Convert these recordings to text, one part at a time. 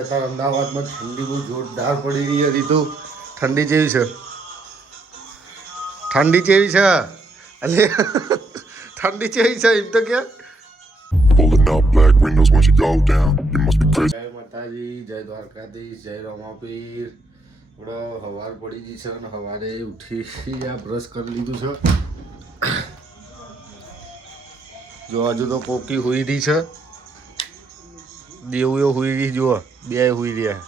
અત્યારે અમદાવાદમાં ઠંડી બહુ જોરદાર પડી રહી હતી. તો ઠંડી જેવી છે, ઠંડી જેવી છે એટલે ઠંડી જેવી છે એમ તો કે. Pulling up black windows once you go down. You must be crazy. જય માતાજી, જય દ્વારકાધીશ, જય રમાપીર. આપણે સવાર પડી ગઈ છે અને સવારે ઉઠી આ બ્રશ કરી લીધું છે. જો હજુ તો કોકી હુઈ રહી છે, દેવીઓ હુઈ રહી, જુઓ બે હુઈ રહ્યા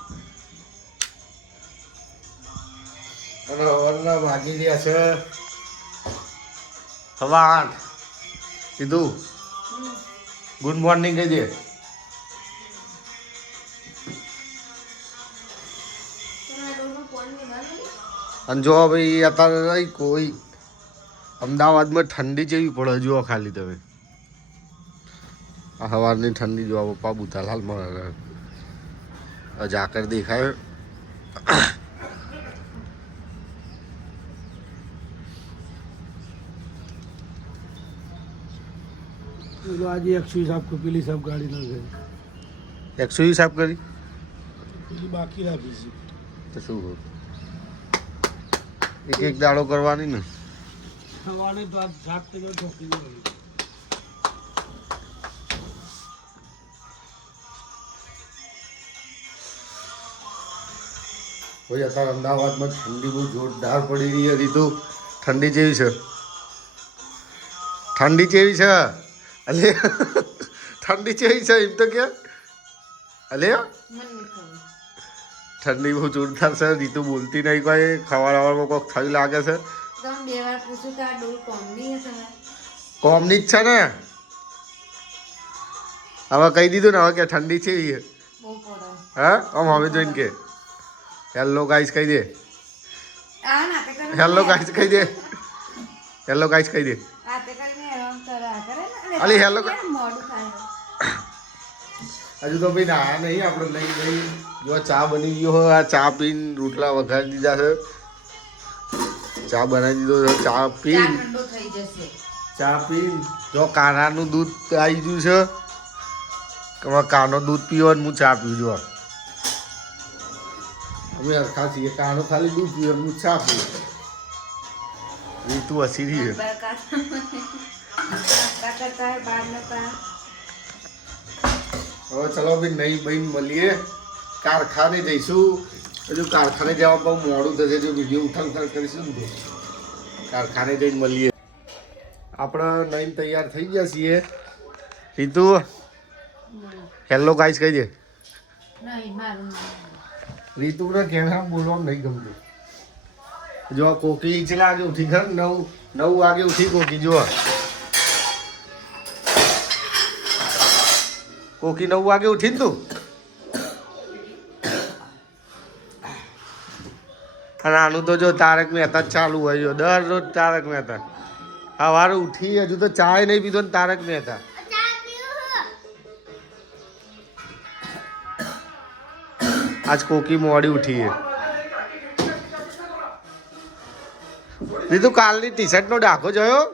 અને સવારના વાગી રહ્યા છે 8:15. કીધું ગુડ મોર્નિંગ કહેજે. અને જો ભાઈ અત્યારે કોઈ અમદાવાદમાં ઠંડી જેવી પડે, જુઓ ખાલી તમે આ સવારની ઠંડી જોવા. પપ્પા બુધાલાલમાં ઝાકર દેખાય. आज 100 साहब को पीली साहब गाड़ी ना गई 120 સાફ કરી पीली बाकी राखी थी તો શું એક એક દાડો કરવાની ને. हमारे तो आज झाँकते गए ठोकती नहीं लगी ભાઈ અત્યારે અમદાવાદમાં ઠંડી બહુ જોરદાર પડી રહી હતી. તો ઠંડી જેવી છે, ઠંડી જેવી છે એટલે ઠંડી જેવી છે એમ તો કે. અલે ઠંડી બહુ જોરદાર છે. રીતુ બોલતી નહીં, કોઈ ખવાડવામાં કોઈક થયું લાગે છે. કોમની જ છે ને, હવે કહી દીધું ને હવે કે ઠંડી છે એ. હા આમ હવે જોઈને કે હેલો ગાઈસ કહી દે, હેલો ગાઈસ કહી દે, હેલો ગાઈસ કહી દે. અલી હેલો હજુ તો ભાઈ ના નહીં આપણે લઈ લઈ. જો ચા બની ગયો હોય, આ ચા પીને રોટલા વઘારી દીધા છે, ચા બનાવી દીધો છે. ચા પીને જો કાનાનું દૂધ આવી ગયું છે. તમારે કાનો દૂધ પીવો ને હું ચા પીવું. જો અમે હરખા છીએ, કાનો ખાલી દૂધ પીવે, હું ચા પીવું. રીતુ હસી રહી છે. હવે ચલો ભાઈ નહીં બહીને મળીએ, કારખાને જઈશું. હજુ કારખાને જવા બહુ મોડું થશે, જો વિડીયો ઉઠાણ કરીશું ને કારખાને જઈને મળીએ. આપણે નહીં તૈયાર થઈ ગયા છીએ. રીતુ હેલો ગાઈસ કહી દે. રીતુને કેમેરા બોલવામાં નહીં ગમતું. જો કોકી ચેલા વાગે ઉઠી ખર, 9 વાગે ઉઠી કોકી. જો કોકી 9 વાગે ઉઠી ને તું. અને આનું તો જો તારક મહેતા જ ચાલુ હોય. જો દરરોજ તારક મહેતા. સવારે ઉઠી હજુ તો ચાય નહીં પીધો ને તારક મહેતા. આજ કોકી મોડી ઉઠી છે. દીધું કાલની ટી શર્ટનો ડાઘો જોયો?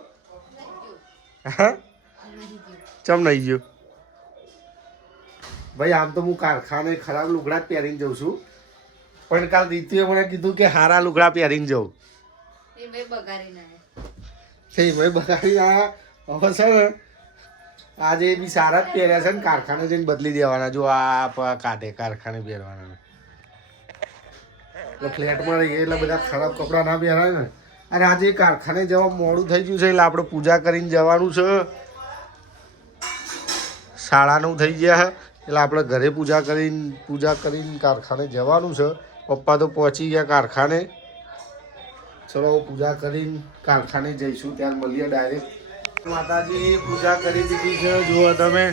ચમ નહીં ગયો ભાઈ? આમ તો હું કારખાને ખરાબ લુગડા જ પહેરીને જઉં છું, પણ કાલ રીતુએ મને કીધું કે સારા લુગડા પહેરીને જવું. એ ભાઈ બગાડીને આવ્યા. હવે છે ને આજે બી સારા જ પહેર્યા છે ને કારખાને જઈને બદલી દેવાના. જો આ કાઢે કારખાને પહેરવાના. એટલે ફ્લેટમાં રહીએ એટલે બધા ખરાબ કપડાં ના પહેરાય ને. અને આજે કારખાને જવા મોડું થઈ ગયું છે એટલે આપણે પૂજા કરીને જવાનું છે. 9:30 થઈ ગયા એટલે આપણે ઘરે પૂજા કરીને કારખાને જવાનું છે. પપ્પા તો પહોંચી ગયા કારખાને. ચલો પૂજા કરીને કારખાને જઈશું, ત્યાં મળીએ ડાયરેક્ટ. માતાજી પૂજા કરી દીધી છે, જુઓ તમે.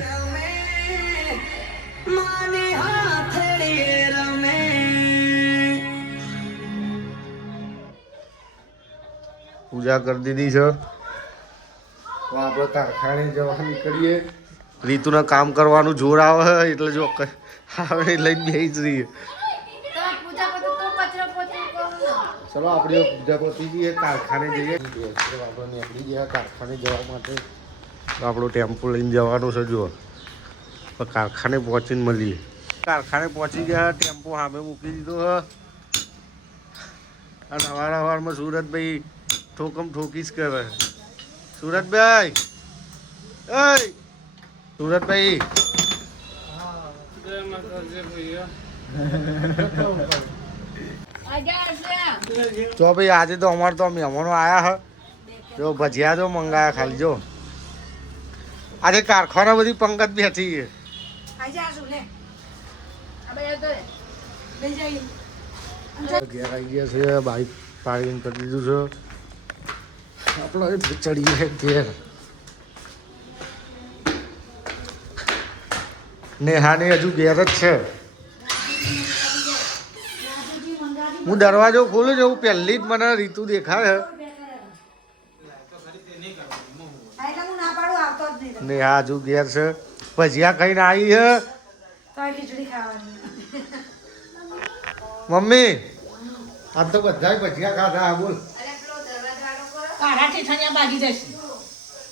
પૂજા કરી દીધી છે. તો આપણે કારખાને જવા નીકળીએ. રીતુના કામ કરવાનું જોર આવે એટલે જો આવે લઈને બેસી જ રહીએ. ચલો આપણે પૂજા પતી જઈએ, કારખાને જઈએ. આપણે નીકળી ગયા કારખાને જવા માટે. આપણો ટેમ્પો લઈને જવાનો છે. જુઓ કારખાને પહોંચીને મળીએ. કારખાને પહોંચી ગયા, ટેમ્પો સામે મૂકી દીધો હ અને સવારમાં સુરતભાઈ ઠોકમ ઠોકીશ કરે. સુરતભાઈ, ઓય સુરતભાઈ, જો ભાઈ આજે તો અમારે તો મહેમાનો આવ્યા હ. જો ભજીયા તો મંગાયા ખાલી. જો આજે કારખાના બધી પંગત બેઠી છે. ઘેર આવી ગયા છે, બાઈક પાર્કિંગ કરી દીધું છે. આપણે ચડીએ ઘેર. નેહાની હજુ ઘેર જ છે. હું દરવાજો ખોલું છું, પહેલી જ મને રીતુ દેખાય. નેહા હજુ ઘેર છે. ભજીયા ખાઈને આવી છે. મમ્મી આમ તો બધા ભજીયા ખાધા. બોલ,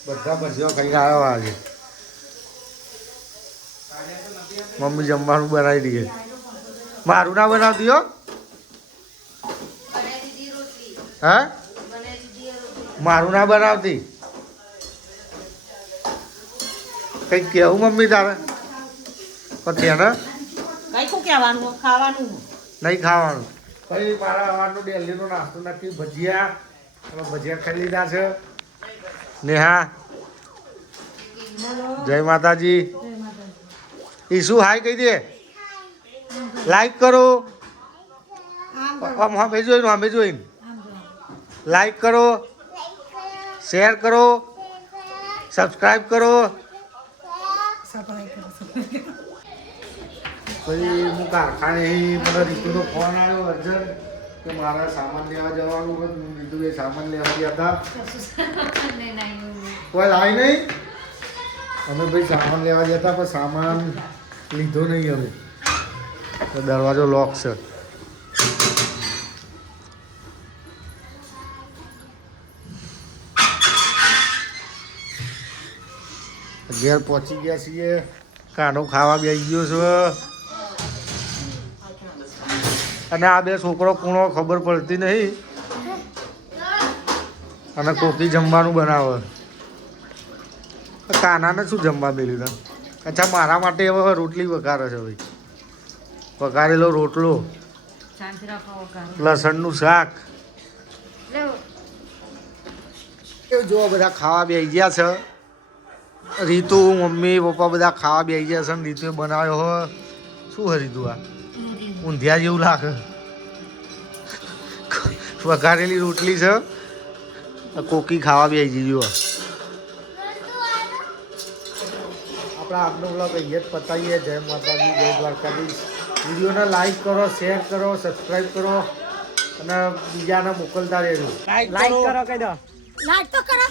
બધા ભજીયા ખાઈને આવ્યા આજે. મમ્મી જમવાનું બનાવી દઈએ. મારું ના બનાવતી હો. હા, મારું ના બનાવતી. કઈક કેવું મમ્મી તારે? પણ તેને નહીં ખાવાનું. પછી મારા સવારનો ડેલીનો નાસ્તો નથી. ભજીયા, ભજીયા ખાઈ લીધા છે. નેહા, જય માતાજી. ઈસુ હાય કહી દે. લાઈક કરો. આમ અમે જોઈને, અમે જોઈને લાઈક કરો, શેર કરો, સબસ્ક્રાઈબ કરો. પછી હું કારખાને મને રીતુનો ફોન આવ્યો અર્જન્ટ કે મારા સામાન લેવા જવાનું હતું. રીતુ એ સામાન લેવા ગયા હતા. કોઈ લાવી નહીં. અમે ભાઈ સામાન લેવા ગયા હતા પણ સામાન લીધો નહીં. અમે તો દરવાજો લોક છે. ઘેર પહોંચી ગયા છીએ. કાનો ખાવા બેસી ગયો છે અને આ બે છોકરો કૂણો ખબર પડતી નહીં અને કોકી જમવાનું બનાવે. કાનાને શું જમવા મેલ્યું તા? અચ્છા, મારા માટે હવે રોટલી વઘારે છે ભાઈ. વઘારેલો રોટલો, લસણનું શાક. જો બધા ખાવા બેસી ગયા છે. રીતુ, મમ્મી, પપ્પા બધા ખાવા બેસી ગયા છે. ને રીતુએ બનાવ્યો હો. શું હે રીતુ? આ ઊંધિયા જેવું લાગે. વઘારેલી રોટલી છે. કોકી ખાવા બેસી ગયો. આપણા આજનો બ્લોગ અહીંયા જ પતાવીએ. જય માતાજી, જય દ્વારકાધીશ. વિડીયોને લાઈક કરો, શેર કરો, સબસ્ક્રાઈબ કરો અને બીજાને મોકલતા રહેજો. લાઈક કરો, કહી દો. લાઈક તો કરો.